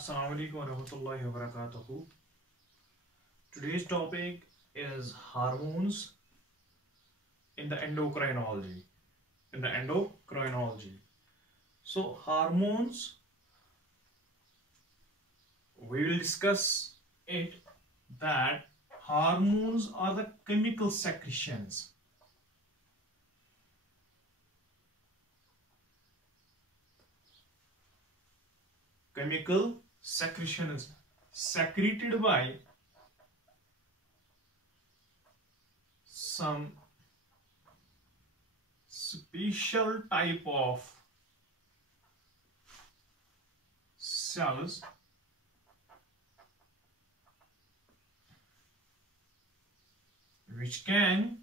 Assalamu alaikum warahmatullahi wabarakatuh. Today's topic is hormones in the endocrinology. So hormones, we will discuss it that hormones are the chemical secretions. Chemical secretions secreted by some special type of cells which can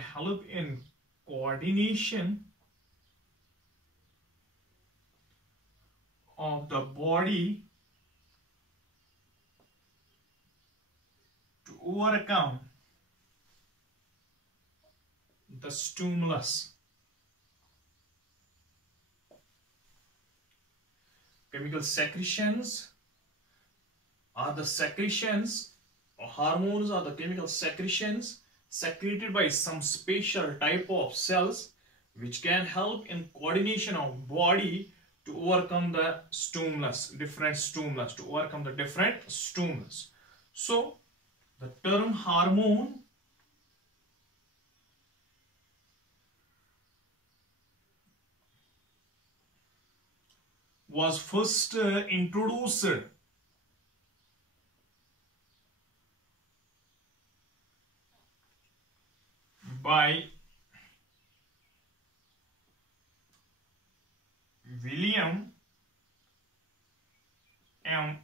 help in coordination of the body to overcome the stimulus. Chemical secretions are the secretions, or hormones are the chemical secretions secreted by some special type of cells which can help in coordination of body to overcome the different stimulus. So the term hormone was first introduced by William M.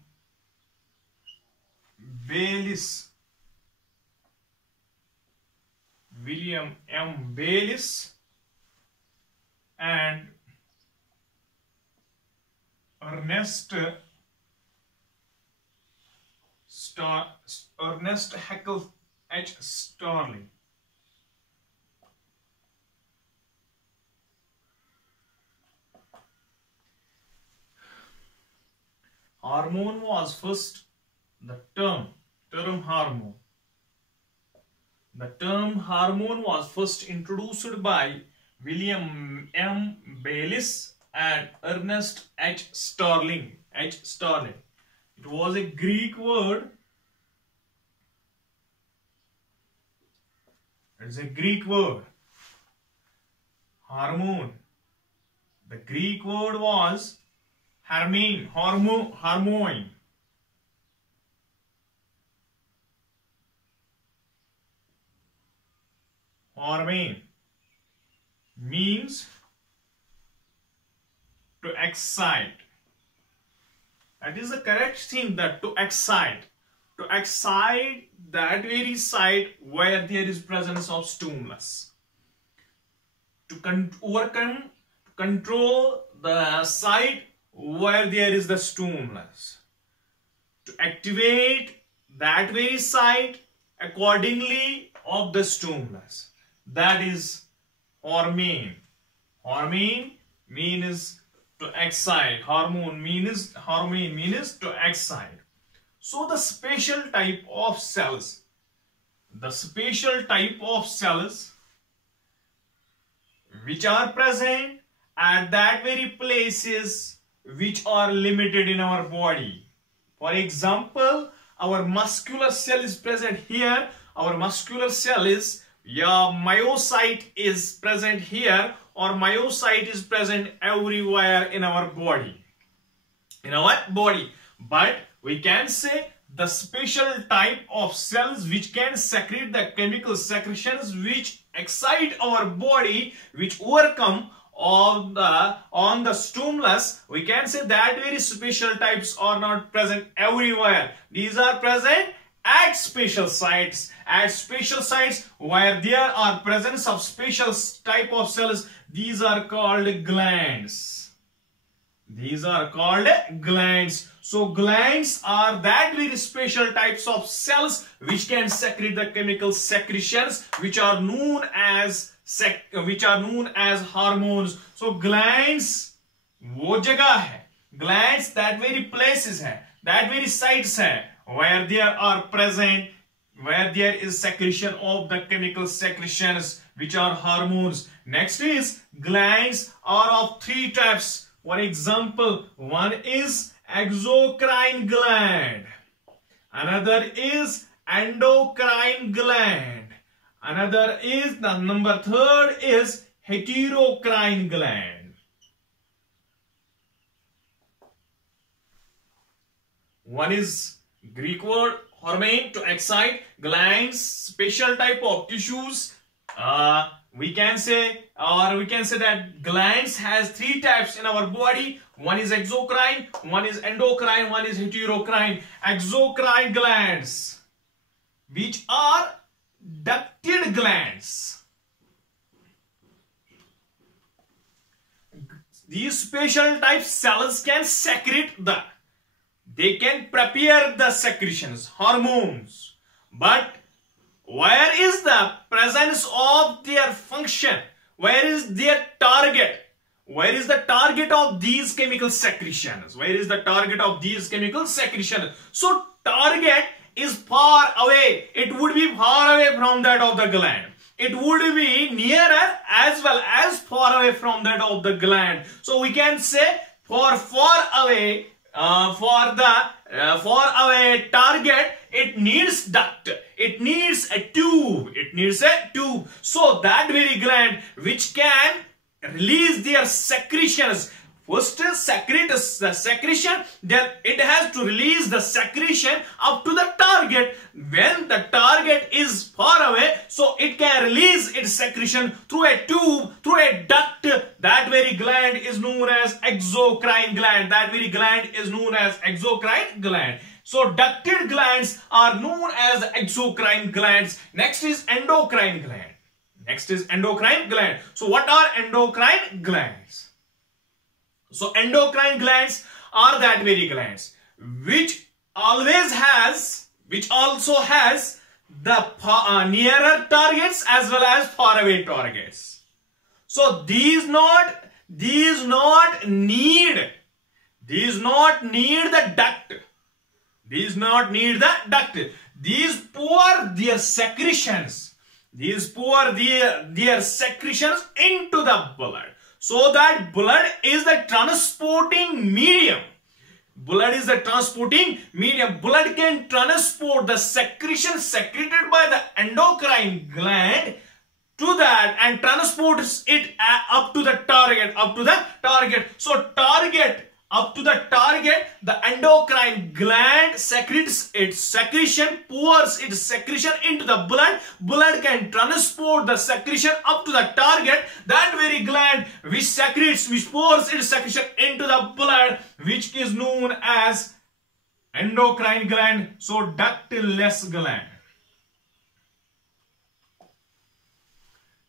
Bayliss. And Ernest Haeckel H. Starling. Hormone was first the term hormone. The term hormone was first introduced by William M. Bayliss and Ernest H. Starling. It was a Greek word. It's a Greek word. Hormone. The Greek word was hormone. Hormone means to excite. That is the correct thing, that to excite that very site where there is presence of stimulus. To control the site where there is the stimulus. To activate that very site accordingly of the stimulus. That is hormone. Hormone means to excite. Hormone means to excite. So the special type of cells which are present at that very places which are limited in our body. For example, our muscular cell is present here. Our muscular cell is, myocyte is present here, or myocyte is present everywhere in our body. But we can say the special type of cells which can secrete the chemical secretions which excite our body, which overcome on the stimulus, we can say that very special types are not present everywhere. These are present at special sites. Where there are presence of special type of cells, these are called glands. These are called glands. So glands are that very special types of cells which can secrete the chemical secretions which are known as hormones. So glands वो जगह है, glands that very places है, that very sites है where there are present, where there is secretion of the chemical secretions which are hormones. Next is glands are of three types. For example, one is exocrine gland, another is endocrine gland, another is the number third is heterocrine gland. One is Greek word hormone, to excite glands, special type of tissues. We can say that glands has three types in our body. One is exocrine, one is endocrine, one is heterocrine. Exocrine glands, which are ducted glands. These special type cells can secrete they can prepare the secretions, hormones. But where is the presence of their function? Where is their target? Where is the target of these chemical secretions? Where is the target of these chemical secretions? So target is far away. It would be far away from that of the gland. It would be nearer as well as far away from that of the gland. So we can say for far away, for the far away target, it needs duct, it needs a tube, So that very gland which can release their secretions, first secrete the secretion, then it has to release the secretion up to the target. When the target is far away, so it can release its secretion through a tube, through a duct. That very gland is known as exocrine gland. That very gland is known as exocrine gland. So ducted glands are known as exocrine glands. Next is endocrine gland. So what are endocrine glands? So endocrine glands are that very glands which also has the nearer targets as well as far away targets. So these not need the duct. These pour their secretions. Their secretions into the blood. So that blood is the transporting medium. Blood can transport the secretion secreted by the endocrine gland to that and transports it up to the target. So up to the target, the endocrine gland secretes its secretion, pours its secretion into the blood. Blood can transport the secretion up to the target. That very gland which pours its secretion into the blood, which is known as endocrine gland. So ductless gland.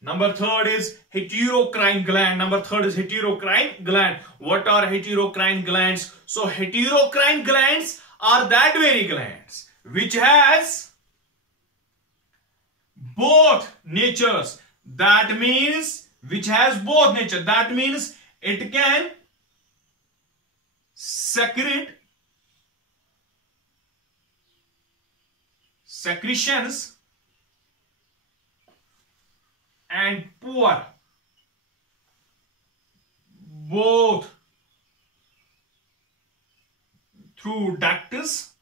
Number third is heterocrine gland. What are heterocrine glands? So heterocrine glands are that very glands which has both natures. That means it can secrete secretions and pour both through ducts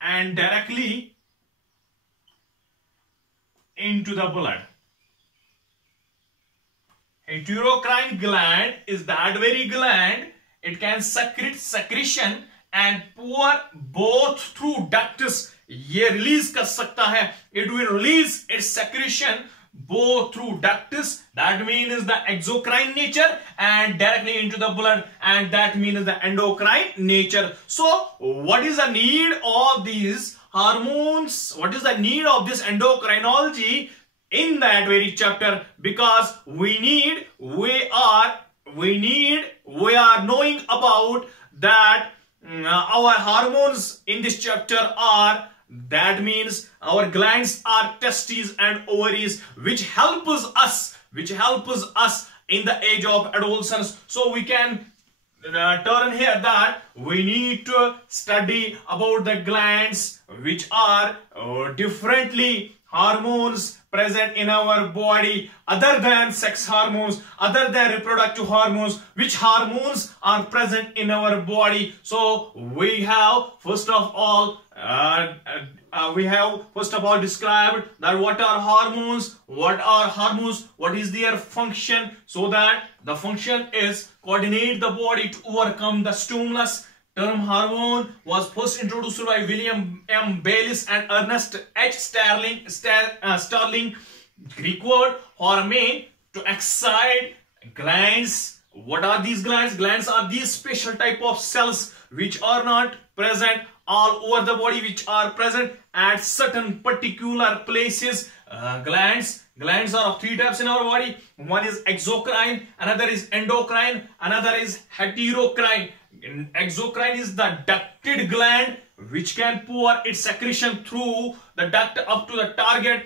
and directly into the blood. Heterocrine gland is that very gland. It can secrete secretion and pour both through ducts. ये release कर सकता है. It will release its secretion both through ducts, that means the exocrine nature, and directly into the blood, and that means the endocrine nature. So what is the need of these hormones? What is the need of this endocrinology in that very chapter? Because we we are knowing about that our hormones in this chapter are, that means our glands are testes and ovaries, which helps us in the age of adolescence. So we can turn here that we need to study about the glands, which are differently hormones present in our body other than sex hormones, other than reproductive hormones, which hormones are present in our body. So we have first of all described that what are hormones, what is their function, so that the function is coordinate the body to overcome the stimulus. Term hormone was first introduced by William M. Bayliss and Ernest H. Starling. Greek word hormone, to excite glands. What are these glands? Glands are these special type of cells which are not present all over the body, which are present at certain particular places. Glands are of three types in our body. One is exocrine, another is endocrine, another is heterocrine. Exocrine is the ducted gland which can pour its secretion through the duct up to the target.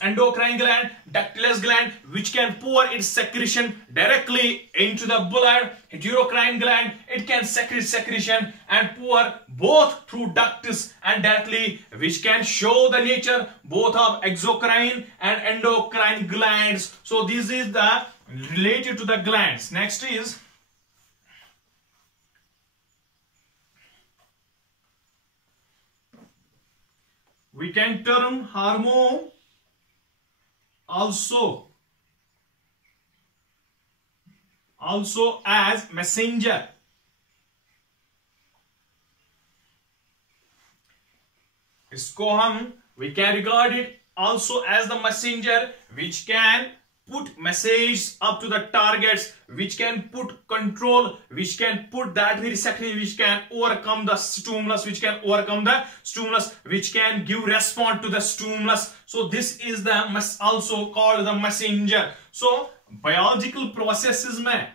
Endocrine gland, ductless gland, which can pour its secretion directly into the blood. Heterocrine gland, it can secrete secretion and pour both through ducts and directly, which can show the nature both of exocrine and endocrine glands. So this is the related to the glands. Next is we can term hormone also as messenger. We can regard it also as the messenger which can put messages up to the targets, which can put control, which can put that very secretary, which can overcome the stimulus, which can give response to the stimulus. So this is the also called the messenger. So biological processes में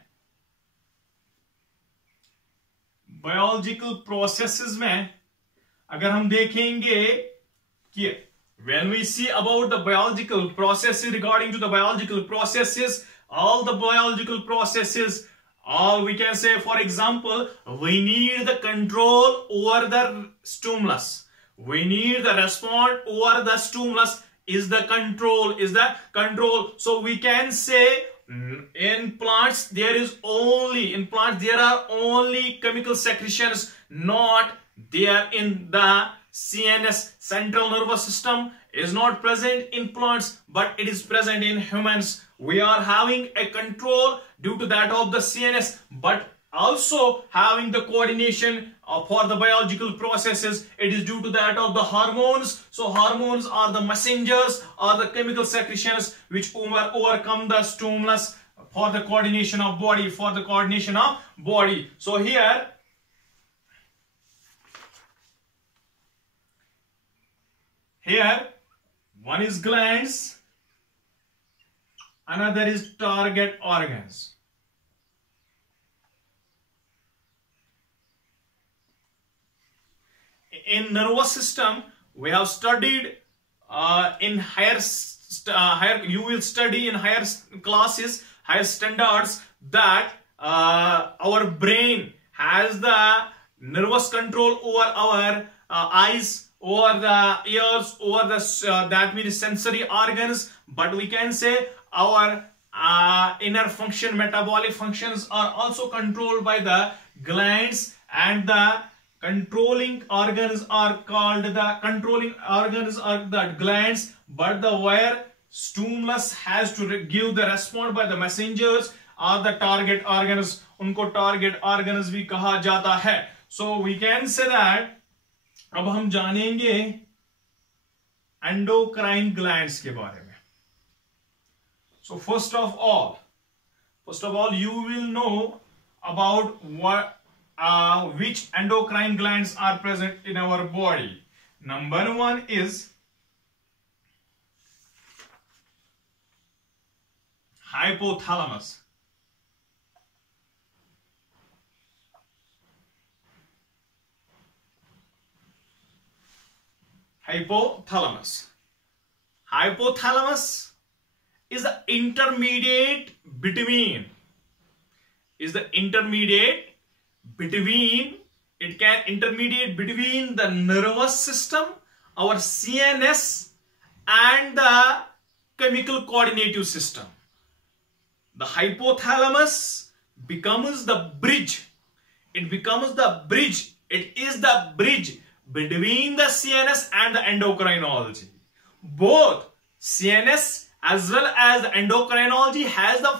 अगर हम देखेंगे कि when we see about the biological processes, regarding to the biological processes, all the biological processes, all we can say, for example, we need the control over the stimulus. We need the response over the stimulus is the control. So we can say in plants there are only chemical secretions, not there in the CNS, central nervous system, is not present in plants, but it is present in humans. We are having a control due to that of the CNS, but also having the coordination for the biological processes. It is due to that of the hormones. So hormones are the messengers, or the chemical secretions which overcome the stimulus for the coordination of body, So here one is glands, another is target organs. In nervous system, we have studied in higher you will study in higher classes, higher standards, that our brain has the nervous control over our eyes, over the ears, over the that means sensory organs. But we can say our inner function, metabolic functions are also controlled by the glands, and the controlling organs are the glands. But the where stimulus has to give the response by the messengers are the target organs. उनको target organs भी कहा जाता है. So we can say that अब हम जानेंगे endocrine glands के बारे में. So first of all you will know about which endocrine glands are present in our body. Number one is hypothalamus. Hypothalamus. Hypothalamus is the intermediate between. It can intermediate between the nervous system, our CNS, and the chemical coordinative system. The hypothalamus becomes the bridge. It becomes the bridge. It is the bridge between the CNS and the endocrinology. Both CNS as well as the endocrinology has the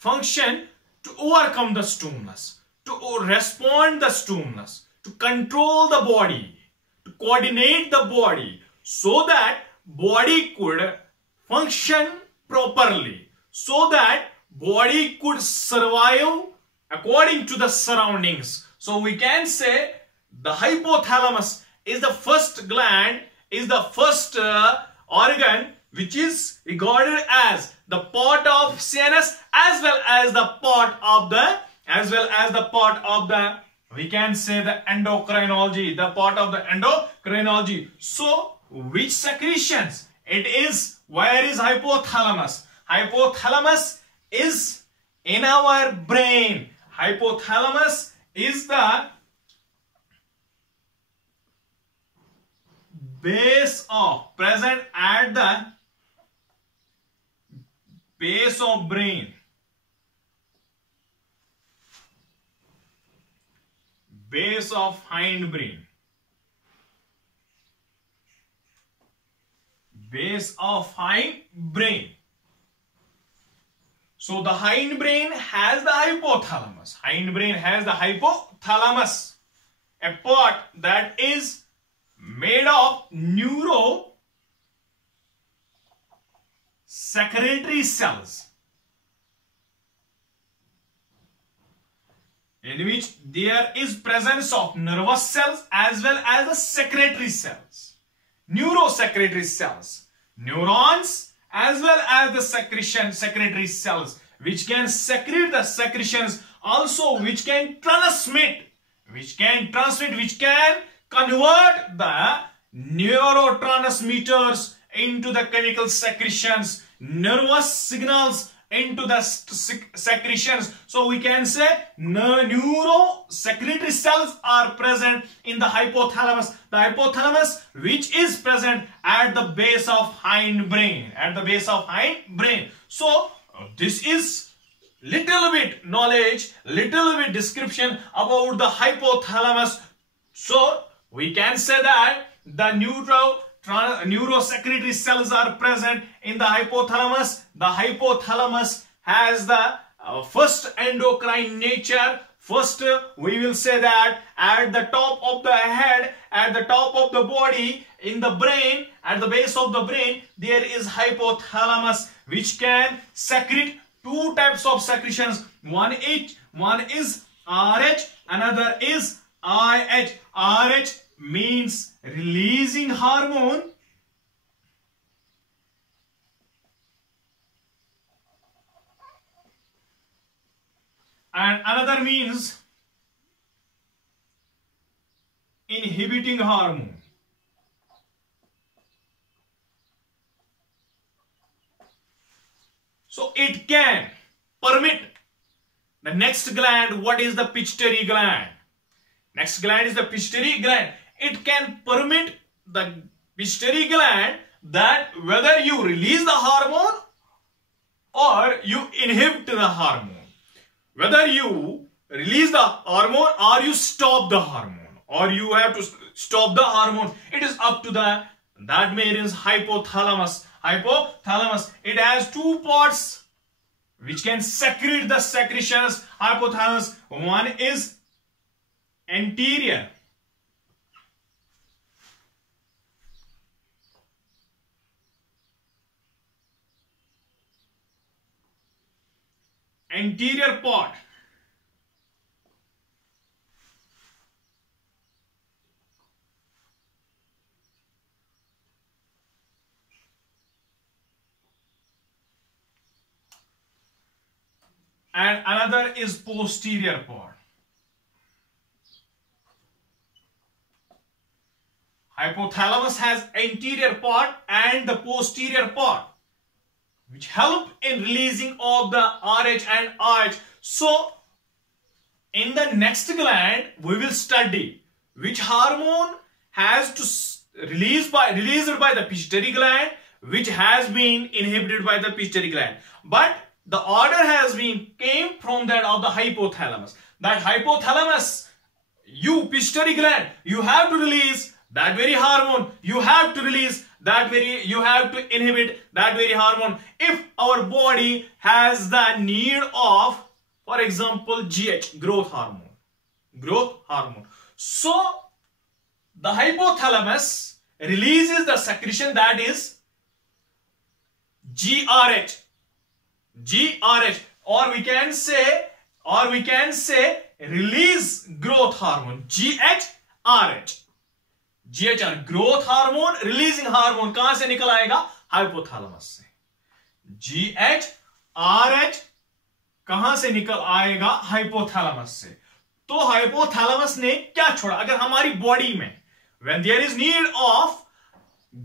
function to overcome the stimulus, to respond the stimulus, to control the body, to coordinate the body, so that body could function properly, so that body could survive according to the surroundings. So we can say the hypothalamus is the first gland, is the first organ which is regarded as the part of CNS as well as the part of the we can say the endocrinology, the part of the endocrinology. So which secretions it is? Where is hypothalamus? Hypothalamus is in our brain. Hypothalamus is the base of, present at the base of brain. Base of hindbrain. Base of hindbrain. So the hindbrain has the hypothalamus. Hindbrain has the hypothalamus, a part that is made of neurosecretory cells, in which there is presence of nervous cells as well as the secretory cells. Neurosecretory cells, neurons as well as the secretory cells, which can secrete the secretions, also which can transmit, which can convert the neurotransmitters into the chemical secretions, nervous signals into the secretions. So we can say neurosecretory cells are present in the hypothalamus. The hypothalamus which is present at the base of hindbrain. So this is little bit knowledge, little bit description about the hypothalamus. So we can say that the neurosecretory cells are present in the hypothalamus. The hypothalamus has the first endocrine nature. First, we will say that at the top of the head, at the top of the body, in the brain, at the base of the brain, there is hypothalamus which can secrete two types of secretions. One is RH, another is IH. RH means releasing hormone, and another means inhibiting hormone. So it can permit the next gland. What is the pituitary gland? Next gland is the pituitary gland. It can permit the pituitary gland that whether you release the hormone or you inhibit the hormone. Whether you release the hormone or you stop the hormone, or you have to stop the hormone, it is up to that means hypothalamus. Hypothalamus, it has two parts which can secrete the secretions. Hypothalamus, one is anterior. Anterior part. And another is posterior part. Hypothalamus has anterior part and the posterior part, which help in releasing of the RH and IH. So, in the next gland, we will study which hormone has to released by the pituitary gland, which has been inhibited by the pituitary gland. But the order has been came from that of the hypothalamus. That hypothalamus, you pituitary gland, you have to release that very hormone. You have to release that very, you have to inhibit that very hormone. If our body has the need of, for example, GH, growth hormone. So, the hypothalamus releases the secretion that is GRH, or we can say release growth hormone, GHRH. GHR, growth hormone, releasing hormone, कहां से निकल आएगा? Hypothalamus से. GHRH कहां से निकल आएगा? Hypothalamus से. तो हाइपोथैलेमस ने क्या छोड़ा? अगर हमारी बॉडी में when there is need of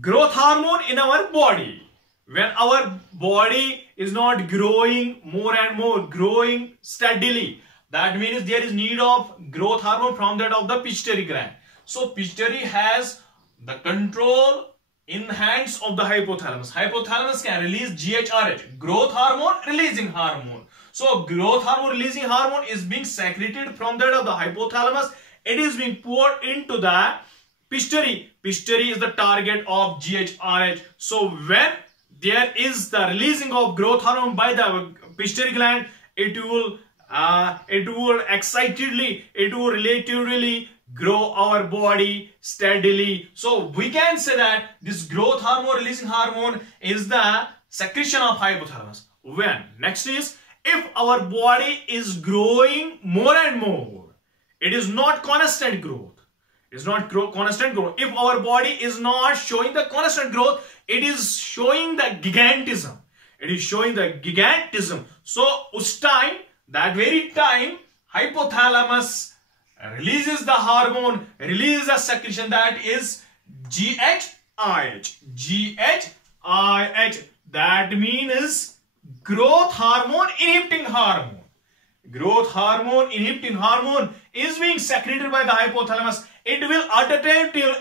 growth hormone in our body, when our body is not growing more and more, growing steadily, that means there is need of growth hormone from that of the pituitary gland. So pituitary has the control in hands of the hypothalamus. Hypothalamus can release GHRH, growth hormone, releasing hormone. So growth hormone releasing hormone is being secreted from that of the hypothalamus. It is being poured into the pituitary. Pituitary is the target of GHRH. So when there is the releasing of growth hormone by the pituitary gland, it will excitedly, it will relatively grow our body steadily. So we can say that this growth hormone releasing hormone is the secretion of hypothalamus. When next is, if our body is growing more and more, it is not constant growth. It is not constant growth. If our body is not showing the constant growth, it is showing the gigantism. It is showing the gigantism. So us time, that very time, hypothalamus releases the hormone, releases a secretion that is GHIH. GHIH. That means growth hormone inhibiting hormone. Growth hormone inhibiting hormone is being secreted by the hypothalamus. It will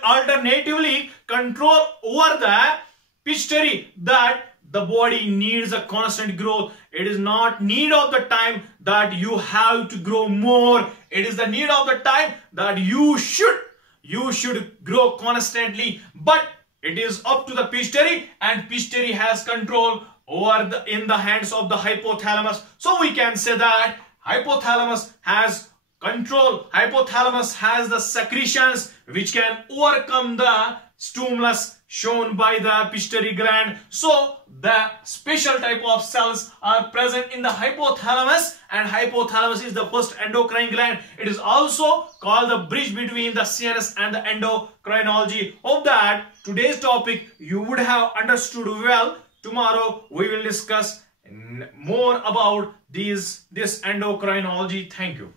alternatively control over the pituitary that the body needs a constant growth. It is not need of the time that you have to grow more. It is the need of the time that you should grow constantly. But it is up to the pituitary, and pituitary has control over in the hands of the hypothalamus. So we can say that hypothalamus has control. Hypothalamus has the secretions which can overcome the stimulus shown by the pituitary gland. So the special type of cells are present in the hypothalamus, and hypothalamus is the first endocrine gland. It is also called the bridge between the CNS and the endocrinology. Hope that today's topic you would have understood well. Tomorrow we will discuss more about this endocrinology. Thank you.